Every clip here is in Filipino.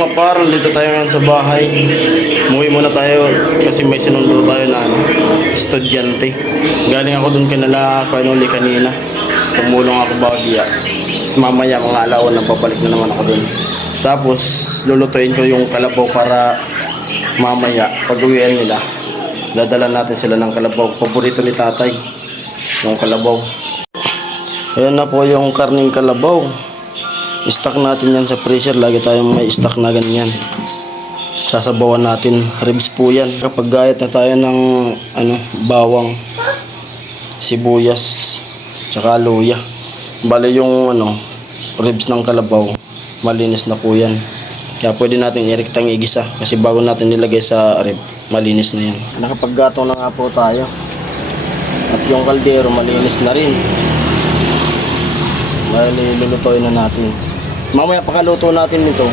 mga par, dito tayo ngayon sa bahay. Umuwi muna tayo kasi may sinundo tayo na estudyante. Galing ako dun kanila kanuli kanina. Tumulong ako bagya. Tapos mamaya mga alaon na babalik na naman ako dun. Tapos lulutuin ko yung kalabaw para mamaya pag uwian nila. Dadala natin sila ng kalabaw. Paborito ni tatay yung kalabaw. Ayan na po yung karning kalabaw. Stock natin yan sa freezer. Lagi tayong may stock na ganyan. Sasabawan natin. Ribs po yan. Kapag gayat na tayo ng bawang, sibuyas, tsaka luya. Bale yung ribs ng kalabaw, malinis na po yan. Kaya pwede natin irektang igisa. Kasi bago natin nilagay sa rib, malinis na yan. Nakapaggatong na nga po tayo. At yung kaldero malinis na rin. Bale lulutuin na natin. Mamaya pakaluto natin nito,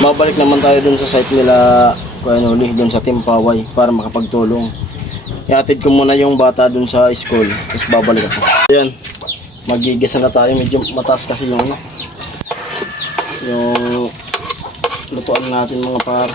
mabalik naman tayo dun sa site nila dun sa Timpaway para makapagtulong. Ihatid ko muna yung bata dun sa school, tapos babalik ako. Ayan, magigisa na tayo. Medyo mataas kasi yung lutuan natin mga par.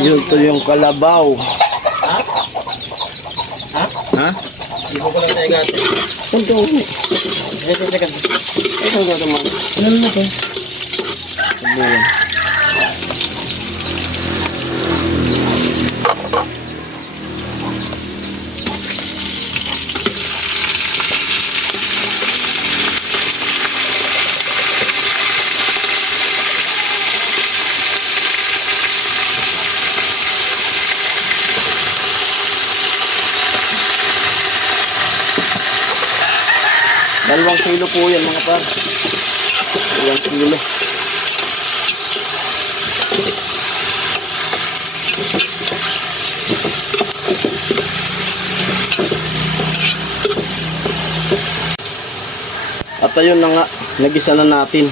Ito yung kalabaw. Ha? Ha? Hindi ko lang tayo gato. Punto ko. Ito gato mo. Ano na ito? Sabihin. Dalawang kilo po yan mga par. 2 kilo. At ayun na nga, nagisa na natin.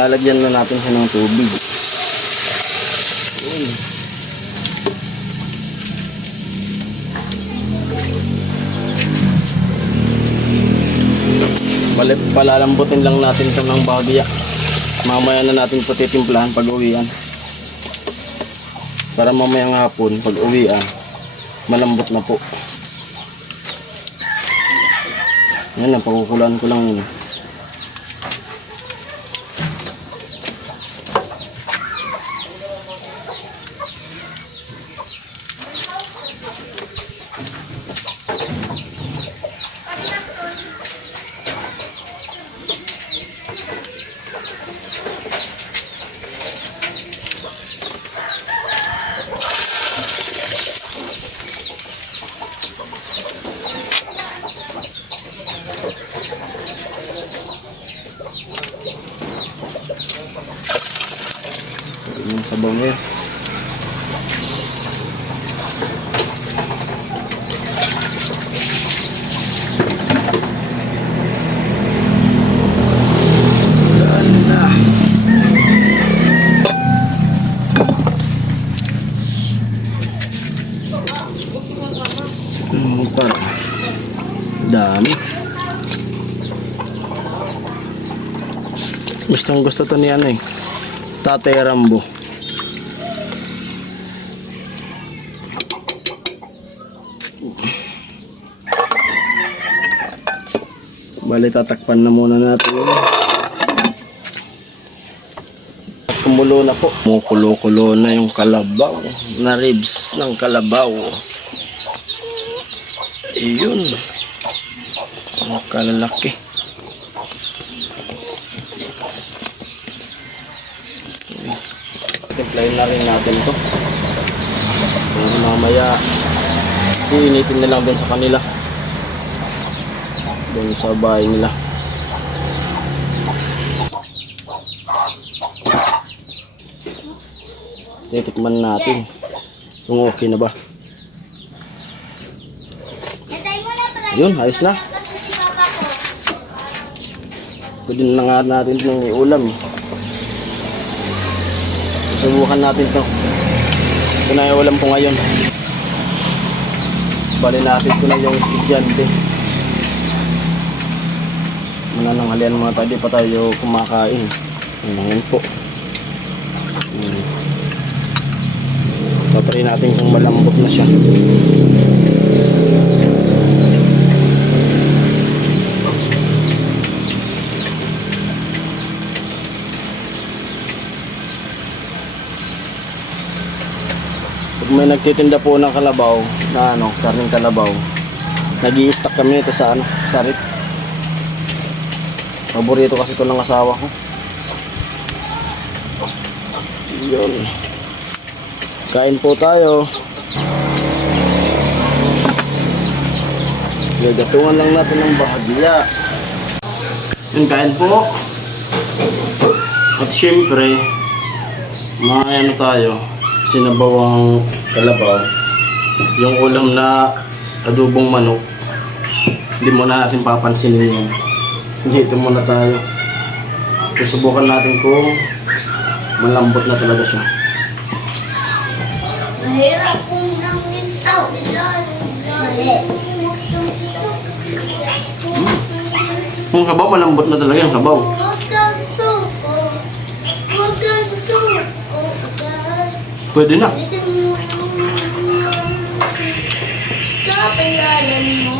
Lalagyan na natin siya ng tubig. Ayun. Palalambutin lang natin ito ng bagya. Mamaya na natin ito titimplahan pag uwian. Para mamayang hapon pag uwian, malambot na po. Yan lang, pakukulaan ko lang yun. Yung sabaw niya. Dami. Gustong gusto to ni Tatay Rambo. Bali tatakpan na muna natin. Kumulo na po. Kumukulo-kulo na yung kalabaw. Na ribs ng kalabaw. Ayun. Ang kalalaki. Timplahin na rin natin ito. Pero mamaya, iinitin na lang din sa kanila. Doon sa bahay nila. Titikman natin kung okay na ba. Yun, ayos na. Pwede na nga natin itong ulam. Subukan natin ito. Ito na yung ulam ko ngayon. Bali natin ito na yung estudyante. Manananghalian mga tayo, di pa tayo kumakain. Ngayon po. Tatry natin kung malambot na siya. Pag may nagtitinda po ng kalabaw na karning kalabaw, nag-i-stack kami ito sa sa rip. Paborito kasi ito ng asawa ko. Yun. Kain po tayo. Gagatungan lang natin ng bahagya. Yun, kain po. At syempre, ano tayo, sinabawang kalabaw. Yung ulam na adobong manok, hindi muna natin papansinin yun. Dito muna tayo. Susubukan natin kung malambot na talaga siya. Mahirap kung ang isaw. Yung sabaw, malambot na talaga yung sabaw. Huwag kang susuko. Huwag kang susuko. Pwede na. Kapangalan mo.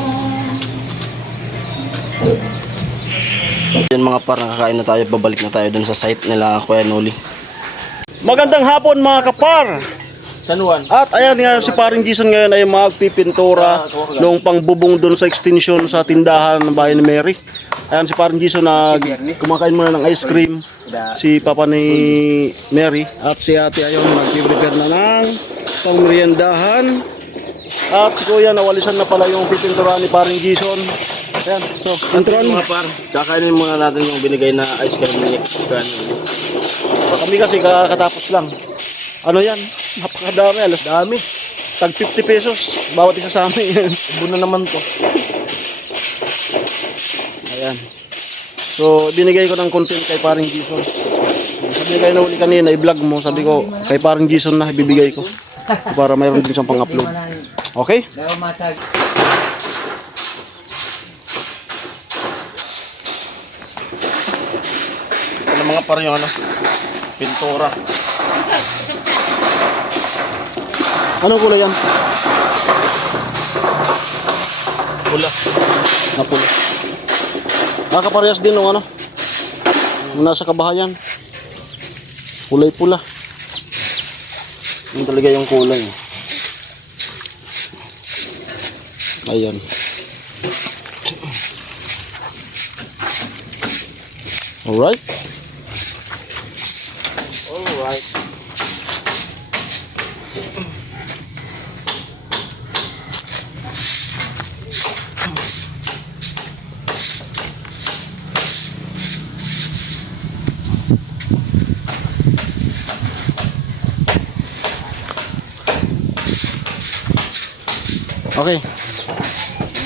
Yan mga par, nakakain na tayo. Babalik na tayo dun sa site nila Kuya Noli. Magandang hapon mga kapar. San Juan. At ayan nga si Paring Jason ngayon ay magpipintura nung pangbubong doon sa extension sa tindahan ng bahay ni Mary. Ayan si Paring Jason na kumakain muna ng ice cream. Si papa ni Mary at si ate ayon nagpiprepare na ng pangmeriendahan. At si Kuya nawalisan na pala yung pipinturahan ni Paring Jason. Ayan, so intron. Mga par, kakainin muna natin yung binigay na ice cream ni Kuya Noli. Kami kasi kakatapos lang. Ano yan? Napakadami, alas dami. Tag 50 pesos. Bawat isa sa amin. Buno naman to. Ayan. So, binigay ko ng content kay Paring Jason. Sabi kayo na uli kanina, i-vlog mo. Sabi ko, kay Paring Jason na ibibigay ko. Para mayroon din siyang pang-upload. Okay? Ano mga par yung pintura. Anong kulay yan? Pula. Na pula. Nakaparehas din ng nasa kabahayan. Kulay pula. Yun talaga yung kulay. Ayan. Alright. Alright. Okay.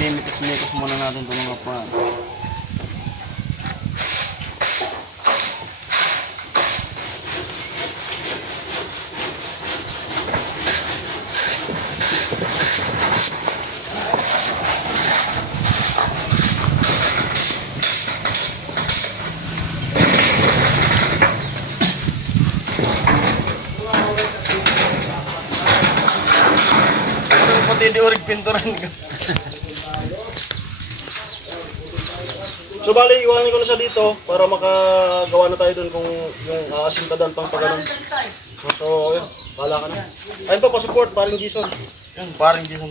Limitas muna natin itong mga pa. Pati di orig pinturan ka. So bali, iwanin ko na siya dito para makagawa na tayo dun kung yung aasintadan pang pagano'n. So, yun. Bahala ka na. Ayun pa, pa-support, Paring Jason. Yun, parang di po.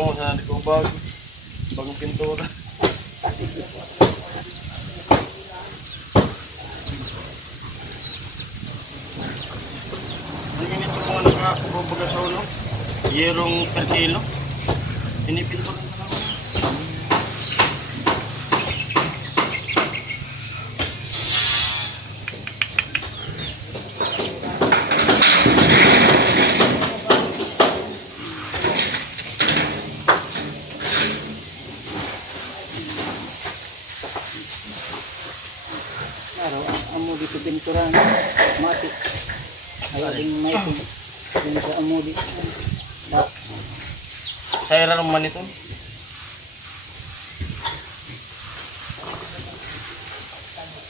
Kamu sana di ko bago. Bagong pintura. Ang init yung mga nakababaga sa ulo. Yerong per kilo. Pinipintura na lang. Araw, amo dito pinturan, mati. Ayaw din maitin. Dito sa amo dito. Saya lang naman ito.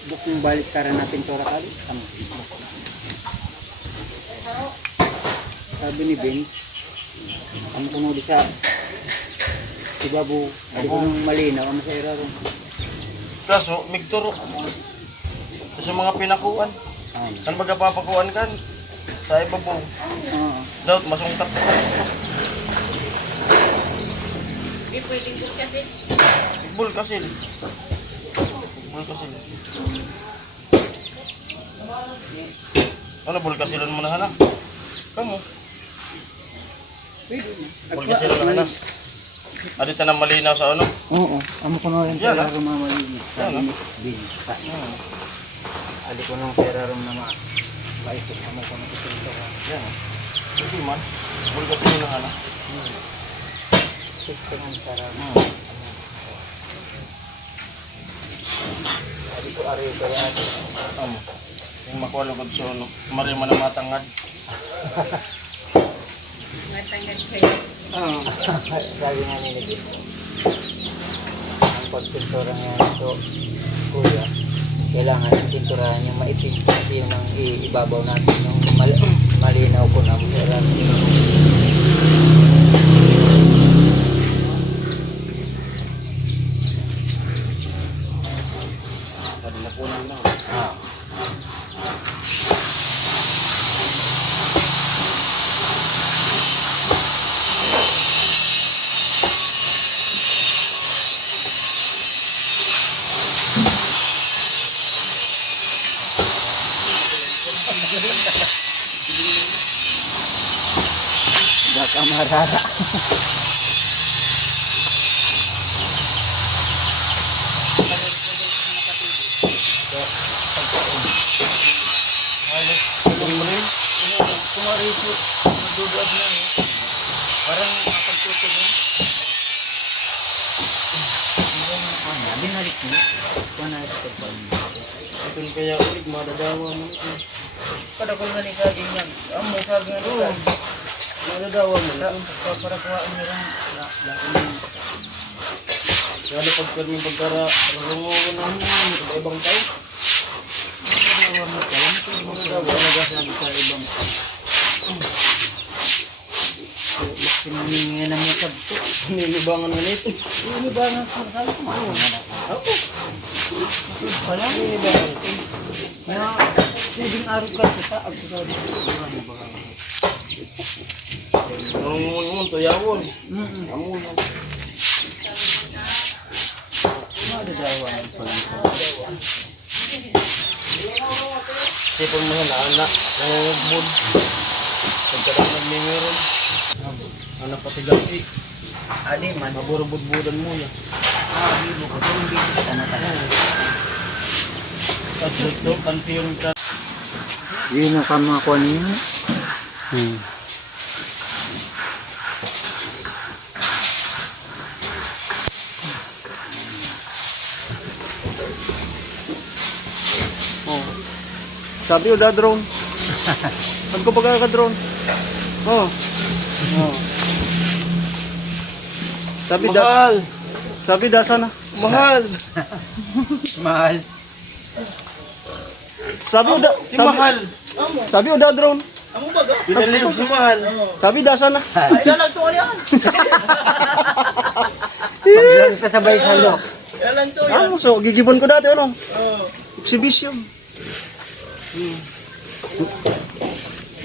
Buk yung balik kara na pintura kali. Amo. Sabi ni Ben, amo kuno di sa Ibabu, di ko nung malinaw, amo sa irarong. Kaso, migturo. Sa mga pinakuan. Kan baga papakuan kan. Sa ibabaw. Daut, masungkat. Bul kasil. Bul kasil. Ano bul kasilan mo na hana? Kamu. Bul kasilan na hana. Adi tanang malinaw sa ano? Oo, amo kuno yung Yan, pera ah. rumamalinis. Yan, ah. Ben, adi ko nung pera rum na maisip, amo kuno pintura. Yan. Hindi man. Bul kasilan na hana. Sistem para mo. Adi ko ari kaya ito. Amo. Yung makuha lugod sa ano. Mari man ang matangad. Oo. Sabi nga nila dito. Ang pagpintura nga ito, kuya, kailangan ang pinturahan yung maitim kasi yung ang ibabaw natin yung malinaw ko na masarap. Adi na po lang. Ah. Baka marara. Kumarito, madudod na yun. Parang makapagtutog yun. Binalik mo. Kung na ito pa. Ito kaya ulit madadawa mo. Kada ko nga ni kaging yan. Amo kaging yan. Madadawa mo. Para kuhaan nyo lang. Kaya pag karming pagkara, rungo ko na sa ibang tao. Madadawa mo sa ibang. Siningi na mo sabto. Nilibangan nga nito. Ini ba nga sa kala ko? Ako. Wala. Nilibangan. Kaya, pwedeng araw ka sa taag ko sa dito. Rungo mo, tuyawon. Amo na. Madadawa mo pala. Sipon mo na, anak. Nangangagbod. Pagkara nagmimiron. Anak pati gabi. Adi man. Maburo-budbudan mo na. Bibo ko. Itong bibo ka na tayo. At dito, kanti yung ka. Yun ang kamakuha niya. Oh. Sabi o da drone. Saan ko baga ka drone? Oh. Oh. Sabi Mahal! Sabi da sana. Mahal! Mahal. Sabi o da. Si Mahal! Sabi o da drone. Pinalilog si Mahal! Sabi da sana. Ay, lalagtuan yan. Paglang kasabay sa loob. So gigibon ko dati ano? Exhibition.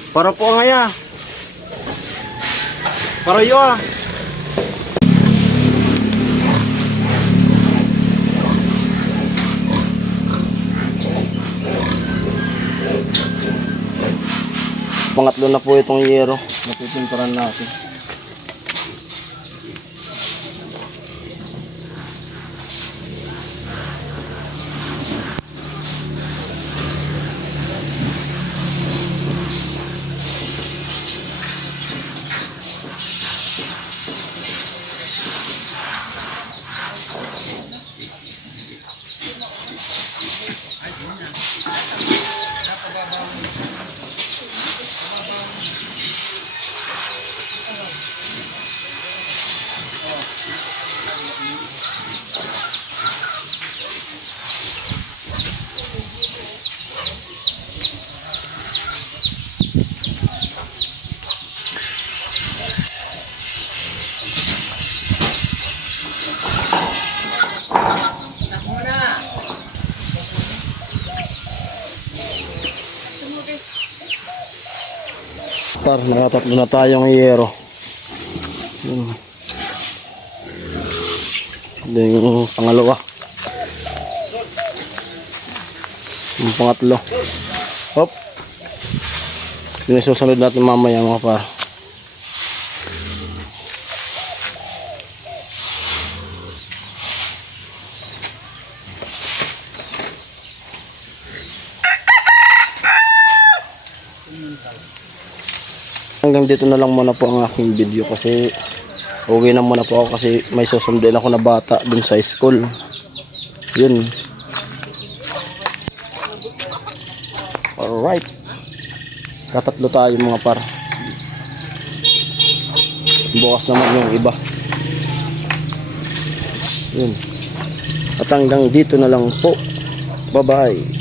Para po ang aya. Para iyo ah. Pangatlo na po itong yero na pipinturan natin. Par, nakatatlo na tayong yero. Yun. Ito yung pangalawa. Yung pangatlo. Hop. Yun yung susunod natin mamaya mga par. Hanggang dito na lang muna po ang aking video kasi uwi na muna po ako kasi may susundin ako na bata dun sa school. Yun. Alright. Katatlo tayo mga par. Bukas naman yung iba. Yun. At hanggang dito na lang po. Bye bye.